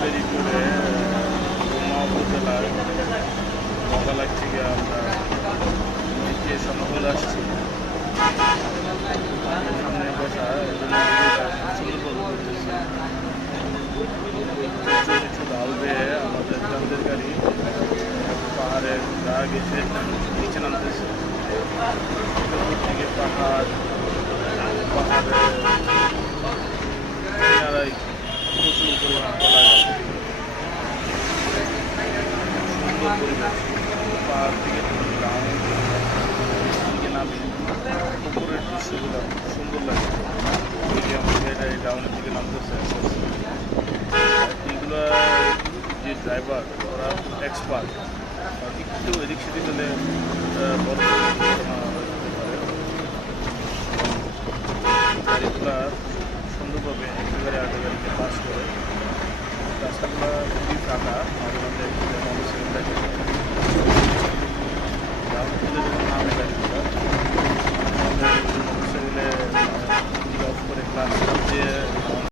দেরি করে রুমা উপজেলার মগালার থেকে আমরা নিচে সমতল আসছি। সামনে বসা সুন্দর করতেছি। কিছু ঢাল বেয়ে আমাদের চাঁদের গাড়ি পাহাড়ের গা গেছে নিচে নামতেছে। থেকে পাহাড়ের কিনারায় প্রচুর পরিমাণ কলা গাছ, সুন্দর পরিবেশ। পাহাড় থেকে দিকে নামি উপরের দৃশ্যগুলো সুন্দর লাগে। আমাদের এটা ডাউনের দিকে নামতেছে। এইগুলো যে ড্রাইভার ওরা এক্সপার্ট, একটু এদিক সেদিক হলে বড় ঘটনা হতে পারে। গাড়িগুলা সুন্দরভাবে একটা গাড়ি আরেকটা গাড়িকে পাস করে। রাস্তাগুলো খুবই ফাঁকা, মাঝে মাঝে থাকে।